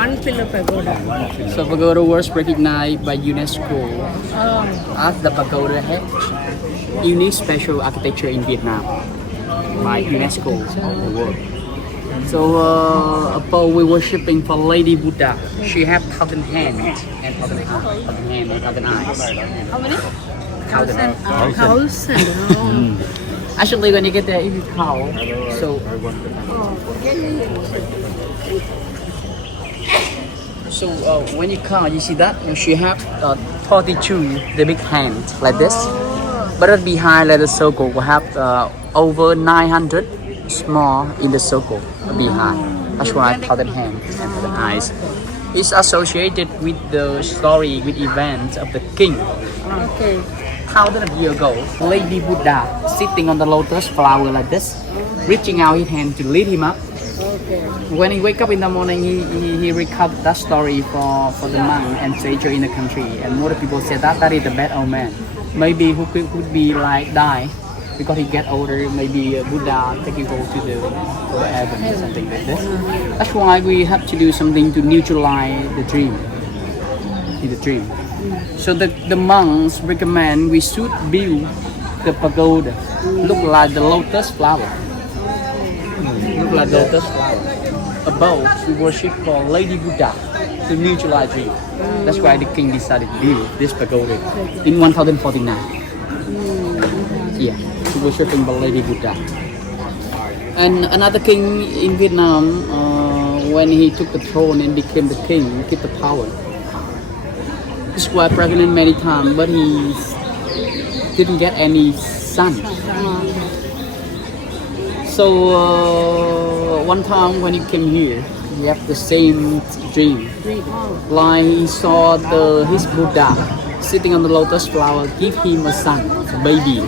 One pillar pagoda. So pagoda was recognized by UNESCO as the pagoda had unique special architecture in Vietnam by UNESCO of the world. So above we worshiping for Lady Buddha. She have thousand hands and thousand eyes. How many? Thousand. Thousand. Actually, when you get there, if you count, so when you count, you see that she have 42 the big hand like this, but right behind like the circle will have over 900 small in the circle behind. That's why 1,000 hands and 1,000 eyes. It's associated with the story, with events of the king. Okay. Thousands of years ago, Lady Buddha sitting on the lotus flower like this, reaching out his hand to lead him up. Okay. When he wake up in the morning, he recounted that story for the monk and stranger in the country, and more people said that is the bad old man. Maybe who could be like die because he get older. Maybe Buddha take you go to the heaven or something like this. That's why we have to do something to neutralize the dream. In the dream. So the monks recommend we should build the pagoda look like the lotus flower. Look like lotus flower. Above we worship for Lady Buddha to neutralize dream. That's why the king decided to build this pagoda in 1049. Yeah, we worshiping for Lady Buddha. And another king in Vietnam, when he took the throne and became the king, keep the power. He was pregnant many times, but he didn't get any son. So one time when he came here, he had the same dream. Like he saw his Buddha sitting on the lotus flower, give him a son, a baby,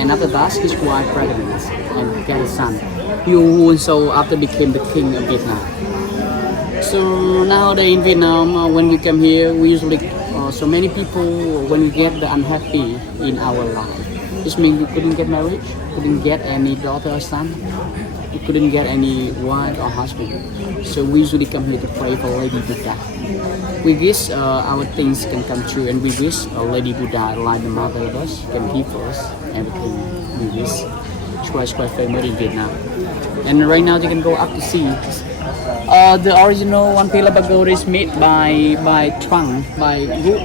and after that his wife pregnant and get a son. He also after became the king of Vietnam. So nowadays in Vietnam, when we come here, we usually so many people when we get the unhappy in our life. This means we couldn't get married, couldn't get any daughter or son, we couldn't get any wife or husband. So we usually come here to pray for Lady Buddha. We wish our things can come true, and we wish Lady Buddha, like the mother of us, can give us everything we wish. It's quite famous in Vietnam. And right now you can go up to see. The original one pillar pagoda is made by trunk, by wood.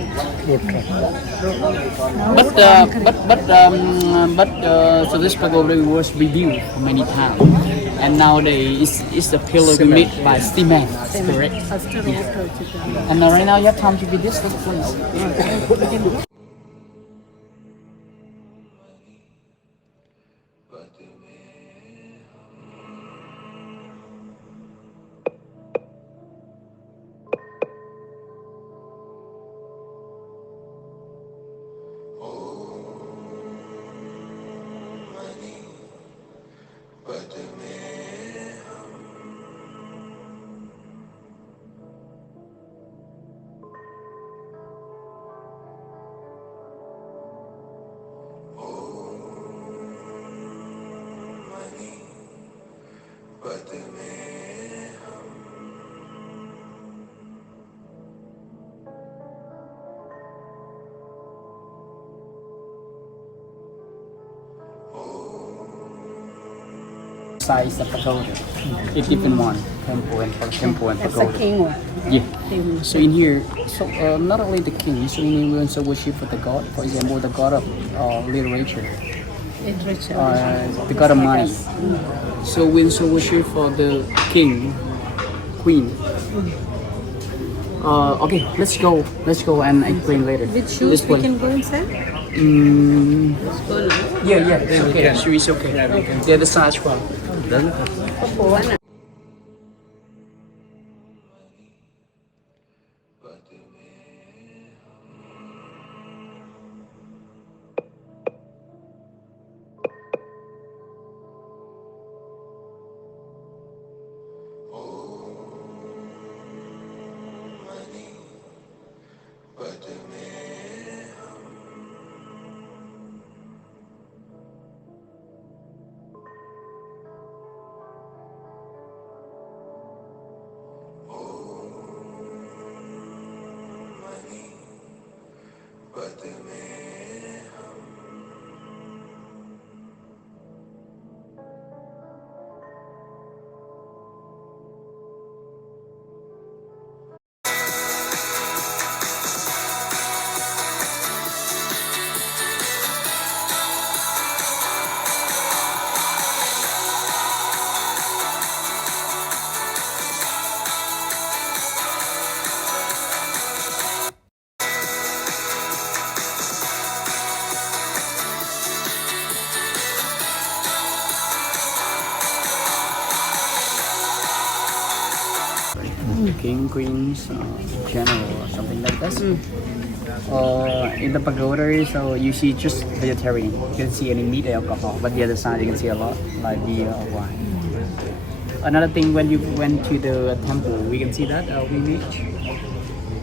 So this pagoda was rebuilt many times, and nowadays it's a pillar made by cement. Correct. Yeah. And right now you have time to visit this place. Size of pagoda. It's different one, temple and That's pagoda. the king one. Yeah. So in here, so not only the king, so in here we also worship for the god. For example, the god of literature, the god of money. So we also worship for the king, queen. Okay, let's go and explain later. With shoes we can go inside? Yeah, it's okay. Shoes okay. The other side as well. King, Queen's, General, or something like this. In the pagoda, so you see just vegetarian. You can see any meat, alcohol, but the other side you can see a lot like beer or wine. Another thing, when you went to the temple, we can see that we meet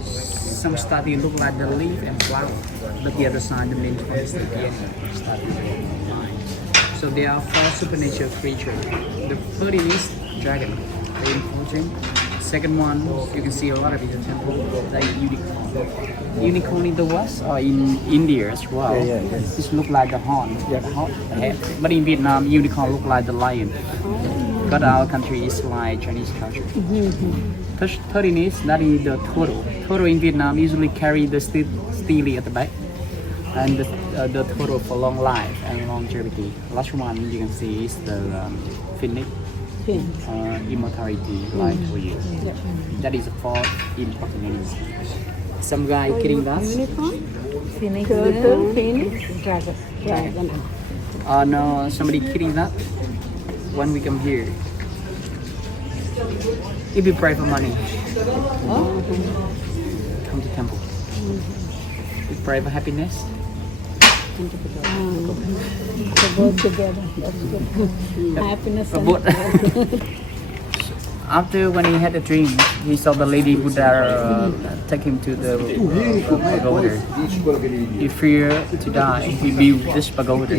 some statue look like the leaf and flower, but the other side the main point is the statue. So there are four supernatural creatures. The first is dragon, very important. Second one, you can see a lot of it in the temple, like unicorn. Unicorn in the West or in India as well. This look like the horn, the head. But in Vietnam, unicorn look like the lion. But our country is like Chinese culture. Third is that is the turtle. Turtle in Vietnam usually carry the steely at the back, and the turtle for long life and longevity. Last one you can see is the phoenix. Immortality, like for you. That is the fourth important element. Some guy killing that. Phoenix. Dragon. No, somebody killing that when we come here. If you pray for money, come to temple. If you pray for happiness, Both together. That's good. Happiness and after when he had a dream, he saw the lady Buddha take him to the pagoda. He feared to die. He built this pagoda.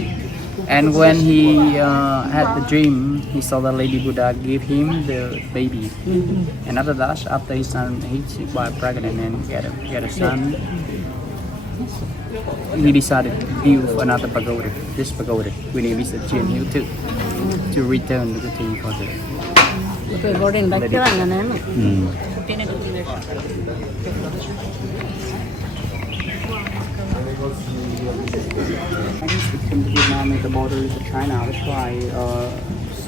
And when he had the dream, he saw the lady Buddha give him the baby. And after that, after his son, he got pregnant and get a son. He decided to build another pagoda, this pagoda. We name it Jin Hill too, to return the thing for the. Pagoda in back Between Vietnam and the border is China. That's why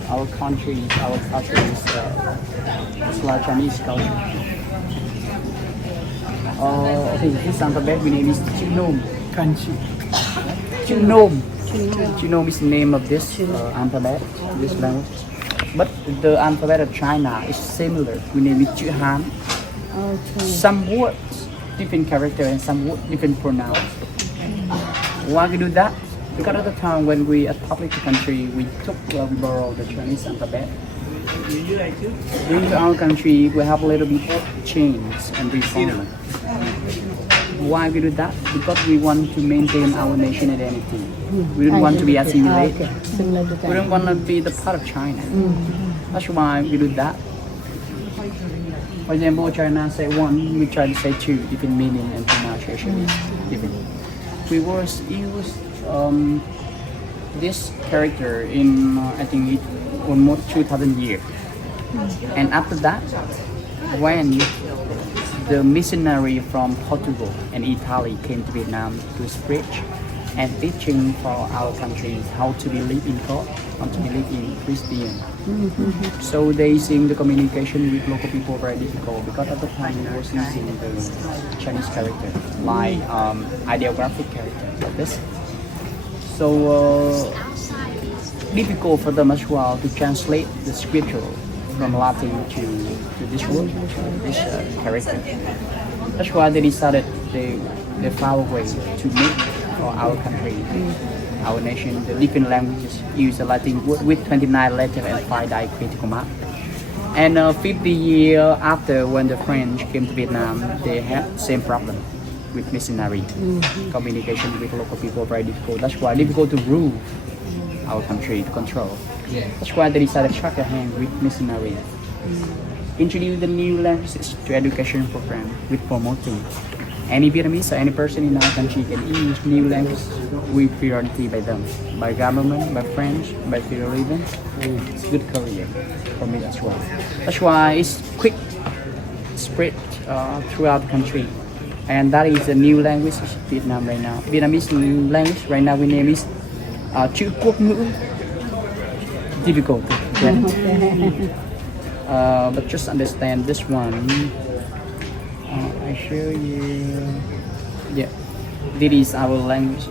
our country, our culture is like Chinese culture. Okay, this alphabet we name is Chinom. Chinom is the name of this alphabet, this language. But the alphabet of China is similar. We name it Chuhan. Some words, different character, and some words, different pronoun. Why we do that? Because at the time when we established the country, we borrowed the Chinese alphabet. During our country, we have a little bit change and reform. Why we do that? Because we want to maintain our nation identity. We don't want to be assimilated. We don't want to be the part of China. That's why we do that. For example, China say one, we try to say two, different meaning and pronunciation is different. We was use this character in I think almost 2,000 years. And after that, when the missionary from Portugal and Italy came to Vietnam to preach and teaching for our country how to believe in God, how to believe in Christian. So they think the communication with local people very difficult because at the time we was using the Chinese character, like ideographic character like this. So difficult for them as well to translate the scripture from Latin to this word, this character. That's why they decided they found a way to make for our country, our nation, the different languages use the Latin word with 29 letters and 5 diacritical marks. And 50 years after, when the French came to Vietnam, they had same problem with missionary. Communication with local people very difficult. That's why difficult to rule our country, to control. That's why they decided to shake their hand with missionaries. Introduce the new languages to education program with promoting any Vietnamese or any person in our country can use new language with priority by them, by government, by friends, by federal events. It's a good career for me as well. That's why it's quick spread throughout the country. And that is a new language in Vietnam right now. Vietnamese new language right now we name is chữ quốc ngữ. Difficult to get. But just understand this one. I show you. Yeah, this is our language.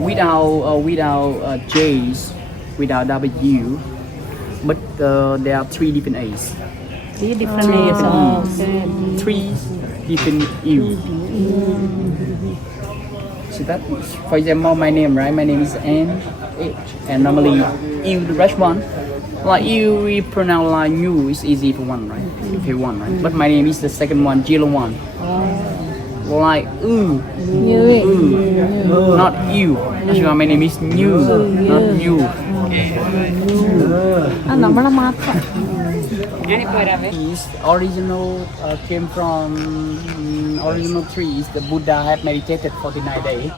Without J's, without W, but there are 3 different A's. 3 different ways. Okay. 3 different U. So that, for example, my name, right? My name is N H, and normally U, the rest one, like you, we pronounce like you. It's easy for one, right? If you want, right? But my name is the second one, zero one. Like not you. That's why my name is New, not you. നമ്മളെ മാത്രം. Is original came from original trees. The Buddha had meditated 49 days.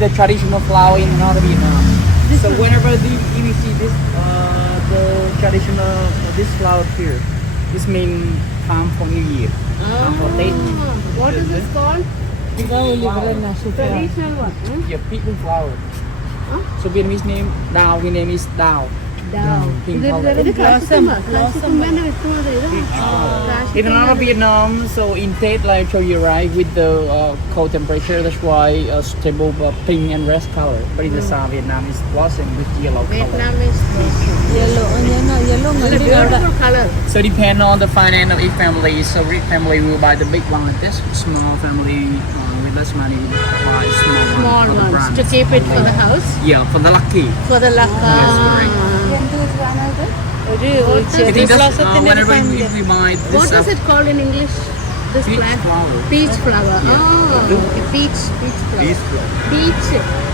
The traditional flower in Northern Vietnam. So whenever you see this, the traditional this flower here, this means time for New Year, time for Tết. What is this called? Traditional one. Yeah, people flower. So Vietnamese name Dao, we name is Dao. Pink color. ഇത് കാശിത്തുമ്പേന്റെ വിത്തുന്നത് It's not Vietnam, so in Tet, like I told you, right, with the cold temperature, that's why stable pink and red color. But in the south Vietnam, it's blossom with yellow color. Vietnam is Yellow. Yellow. beautiful color. So depend on the finance of each family. So rich family will buy the big one like this. Small family with less money will buy small Small for the ones brand. to keep it for the house. Yeah, for the lucky. For the luck. I think that's whenever we buy this What is it called in English? This peach plant? flower. Peach flower. Oh, okay. Peach flower. Peach flower.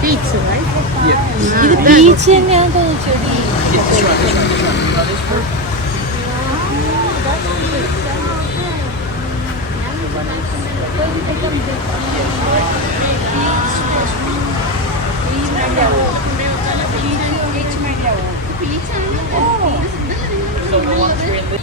Peach, right? Yeah. ഇത് beach തന്നെയാണ് തോന്നുന്നു ചെടി. Yeah, this one, this one, this one. You know this one? So the one tree in this.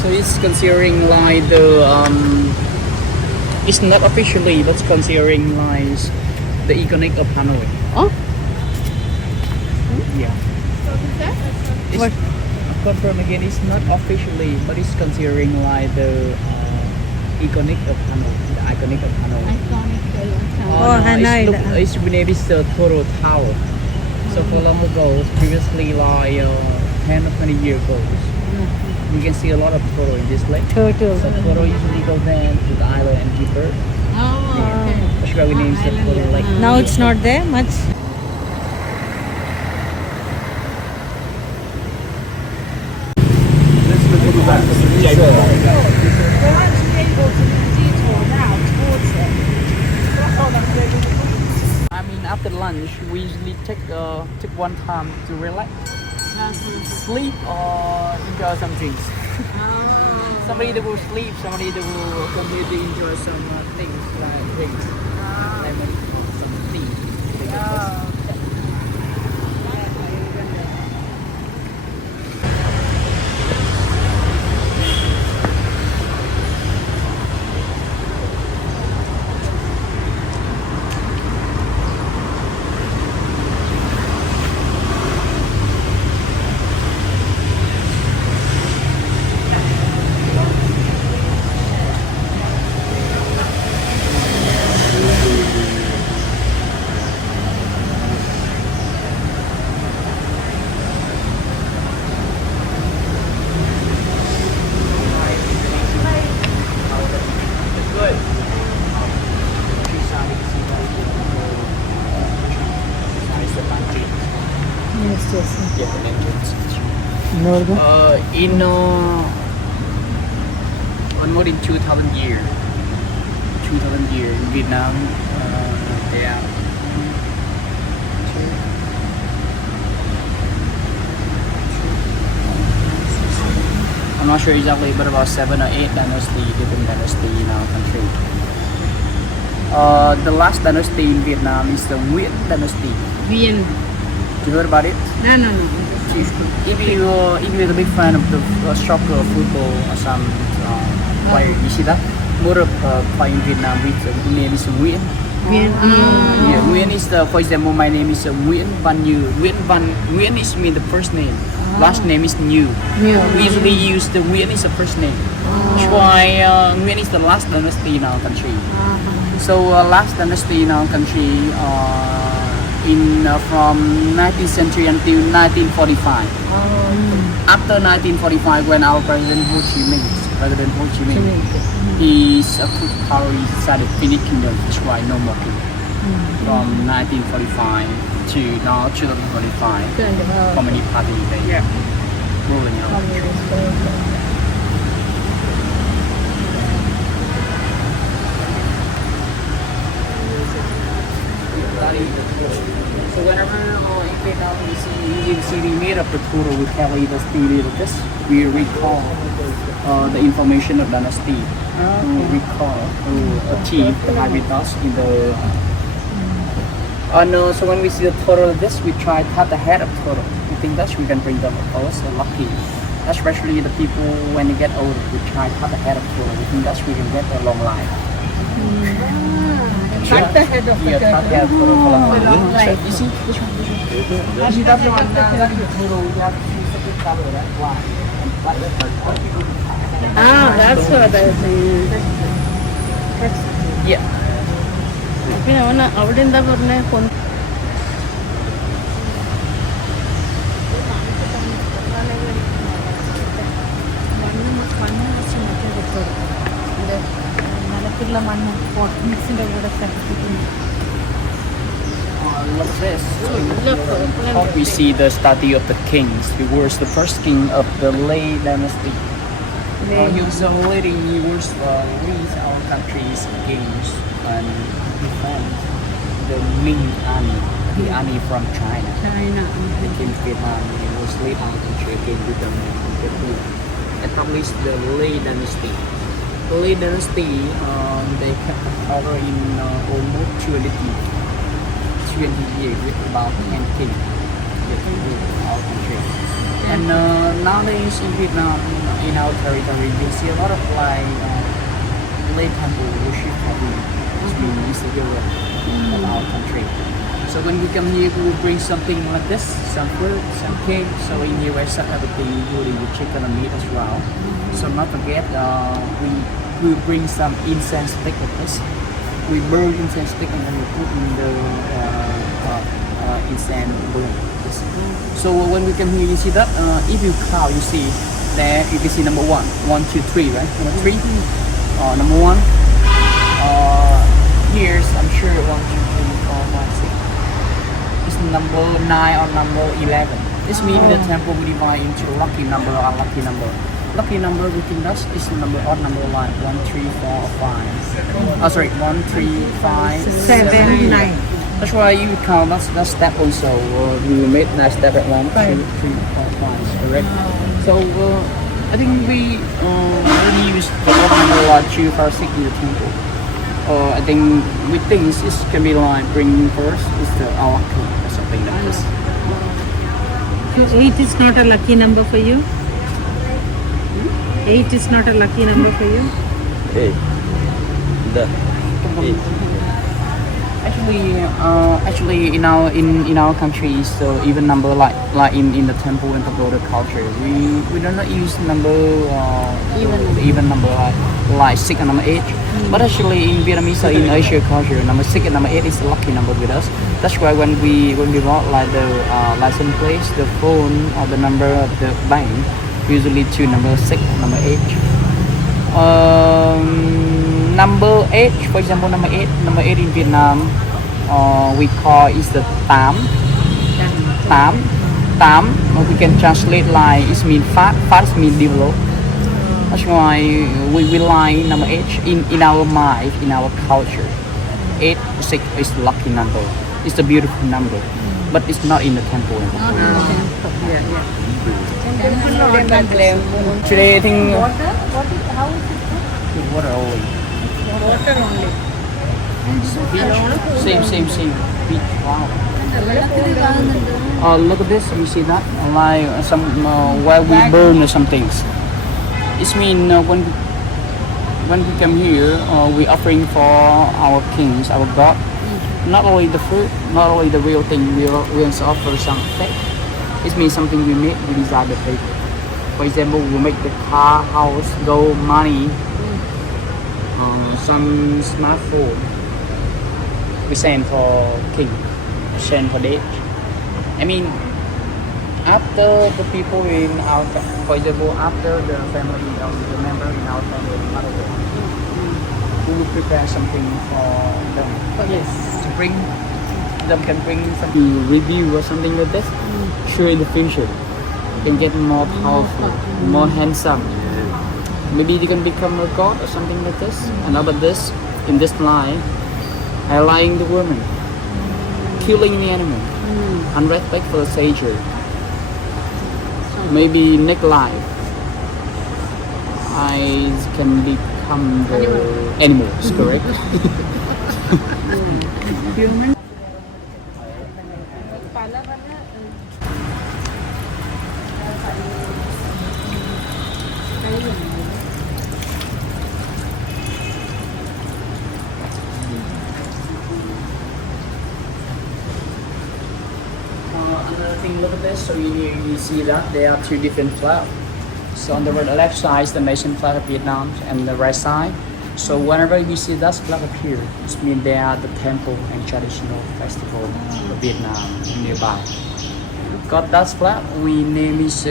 So it's considering like the it's not officially, but it's considering like the iconic of Hanoi. Oh, Yeah. It's, What? confirm again, it's not officially, but it's considering like the iconic of Hanoi, the iconic of Hanoi. Oh, Hanoi, It's, it's renamed as the Toro Tower. So for long ago, previously like 10 or 20 years ago, you can see a lot of Toro in this lake. Turtle. So Toro usually go there to the island and give birth. That's why we named it Toro Lake. Now it's not there much. I mean, after lunch, we usually take one time to relax, sleep, or enjoy some drinks. Somebody that will sleep, somebody that will continue to enjoy some things like drinks, lemon, some tea. In on more than 2,000 years in Vietnam, there are I'm not sure exactly, but about 7 or 8 different dynasty in our country. The last dynasty in Vietnam is the Nguyen dynasty. Vian. You heard about it? No. If you're a big fan of the soccer, football, or some player, you see that more of playing in Vietnam with the name is Nguyen. Vian. Yeah, Nguyen is the, for example, my name is Nguyen Van Như. Nguyen is mean the first name. Last name is Như. We usually use the Nguyen is the first name. That's why Nguyen is the last dynasty in our country. So last dynasty in our country from 19th century until 1945. After 1945, when our President Ho Chi Minh, he's a coup power, he decided to finish kingdom. That's why no more kingdom. From 1945 to now 2045, Communist Party they ruling our country. photo we carry the stele like this. We recall the information of dynasty. We recall the chief that had with us in the. No, so when we see the turtle like this, we try to cut the head of turtle. We think that we can bring them also lucky. Especially the people when they get older, we try to cut the head of turtle. We think that we can get a long life. Cut the head of the Yeah, cut the head of turtle for long life. life. You see this one, this one. You see that one? That is turtle. You have to use the color. That's why. That's what I was saying. Yeah. പിന്നെ അവൻ അവിടെ എന്താ പറഞ്ഞേ നിലത്തുള്ള മണ്ണ് മിക്സിന്റെ കൂടെ ചേർത്തിട്ടുണ്ട്. Look at this. We see the statue of the kings. He was the first king of the Lei dynasty. He was a lady. He was lead our country's kings and defend the Ming army, the army from China. They came to Vietnam. He was lead our country again with them and established the Lei dynasty. The Lei dynasty, they kept the power in almost 20 years with about 10 kings that ruled our country. And nowadays in Vietnam, in our territory, you see a lot of like Lei temple worship happening. It's been Instagram of our country. So when we come here, we will bring something like this, some fruit, some cake. So in here, we set everything, including the chicken and meat as well. So not forget, we will bring some incense stick like this. We burn incense stick and then we put in the incense burn. So when we come here, you see that if you count, you see there, you can see number 1, 1, 2, 3, right? Number 3, number 1. Here's, I'm sure 1, 2, 3, 4, 5, 6. It's number 9 or number 11. This means the temple will divide into lucky number or unlucky number. Lucky number we think that is number odd number like 1, 3, 4, 5. Oh sorry, 1, 3, 5, 7, 9. That's why you count that step also. You made that step at 1, 2, 3, 4, 5. Correct. So I think we already used the odd number like 2, 5, 6 in the temple. I think we think it can be like bringing first is the lucky or something like this. So 8 is not a lucky number for you? 8 is not a lucky number for you? Hey, the actually in our country, so even number like in the temple and pagoda culture, we do not use number even number like 6 and number 8. But actually in Vietnamese or in Asia culture, number 6 and number 8 is a lucky number with us. That's why when we bought like the license plate, the phone or the number of the bank, usually to number 6, number 8. Number 8, for example, number 8 in Vietnam, we call is the tam. We can translate like it means fast means develop. That's why we like number 8 in our mind, in our culture. 8, 6 is lucky number. It's a beautiful number, but it's not in the temple. Today I think water only. Water only. Same. Beach. Wow. Look at this. You see that? Like some where we burn some things. It means when we come here, we offering for our kings, our God. Not only the fruit, not only the real thing. We also offer some fake. It means something we make, we desire the paper. For example, we make the car, house, gold, money, some smartphone. We send for king, send for date. I mean, after the people in our, for example, after the family, the member in our family, we will prepare something for them. Yes. To bring them can bring something review or something like this. Sure, in the future, they can get more powerful, more handsome. Maybe they can become a god or something like this. And about this, in this line, lying the woman, killing the animal, unrespectful soldier. Maybe next life I can become the animals, correct? Human. Another thing, look at this. So you see that there are two different flags. So on the left side is the nation flag of Vietnam, and the right side. So whenever you see that flag appear, it means they are the temple and traditional festival of Vietnam nearby. Got that flag. We name it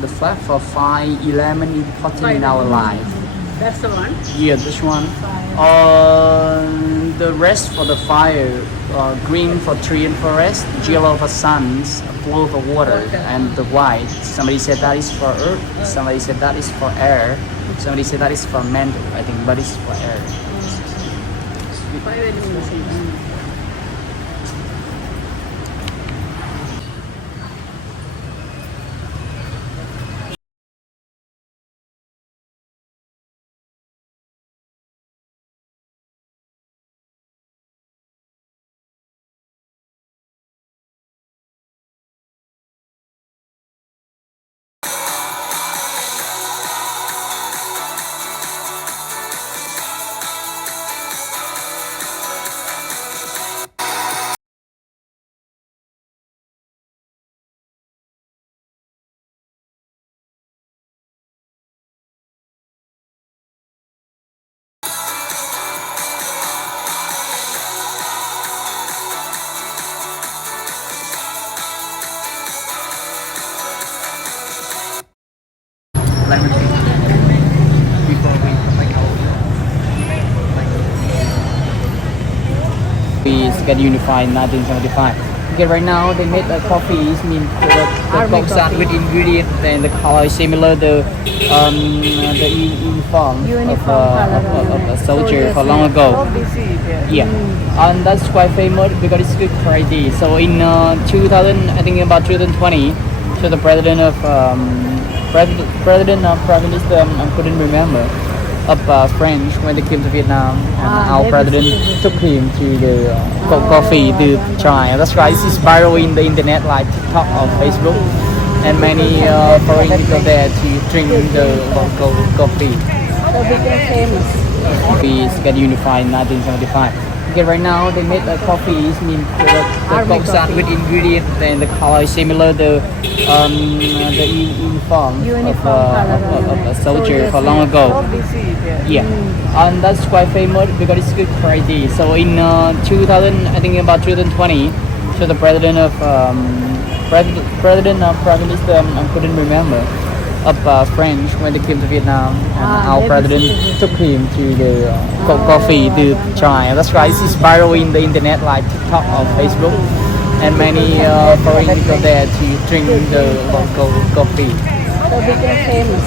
the flag for 5/11 important in our life. That's the one. Yeah, this one. The rest for the fire, green for tree and forest, yellow for suns, blue for water, and the white. Somebody said that is for earth. Somebody said that is for air. Somebody said that is for mantle. I think, but it's for air. Five elements. Let me think. Before we we get unified in 1975. Okay, right now they made a coffee. It means the coconut with ingredient and the color is similar the uniform of a soldier for long ago. Yeah, and that's quite famous because it's good quality. So in 2000, I think about 2020, so the president of prime minister, I couldn't remember, of French when they came to Vietnam, and our president took him to the coffee to try. That's why it's viral in the internet like TikTok or Facebook, and many foreign people there to drink the local coffee. So became famous. We get unified in 1975. Okay, right now they made a coffee. It means the coconut with ingredient and the color is similar the uniform of a soldier for long ago. Yeah, and that's quite famous because it's good quality. So in 2000, I think about 2020, so the president of prime minister, I couldn't remember, of French when they came to Vietnam, and our president took him to the coffee to try. That's why it's viral in the internet like TikTok or Facebook, and many foreign people there to drink the local coffee. So became famous.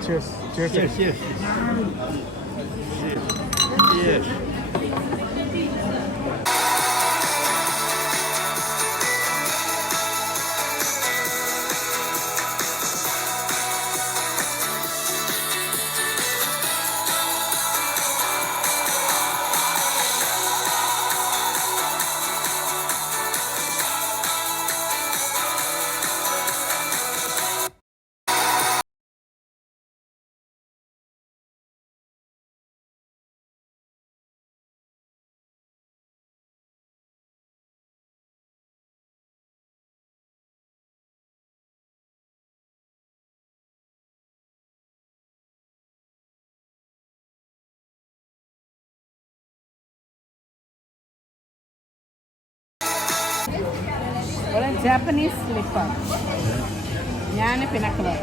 Cheers. Cheers. Cheers. Cheers. Cheers. ഒരു Japanese slipper ഞാൻ പിണക്കുന്നത്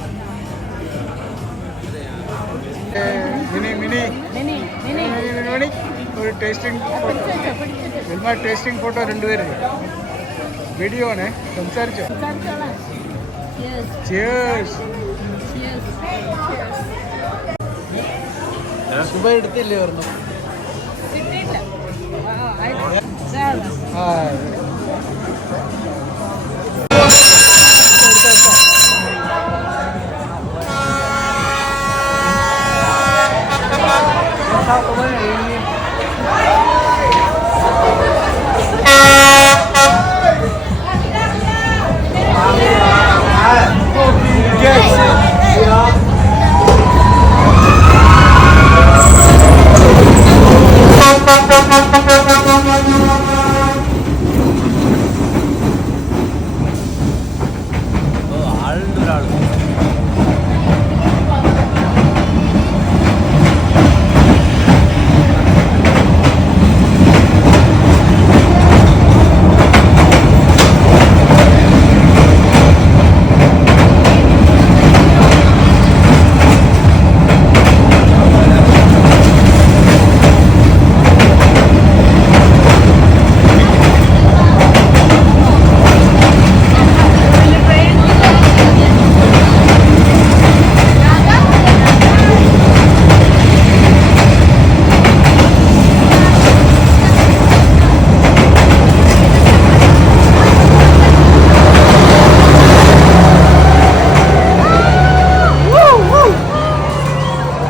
mini mini mini mini mini ഒരു tasting photo tasting photo രണ്ടുപേര് video ആണ് സംസാരിച്ചോ cheers ശുഭ എടുത്തില്ലേ പറഞ്ഞു കിട്ടിയില്ല ആ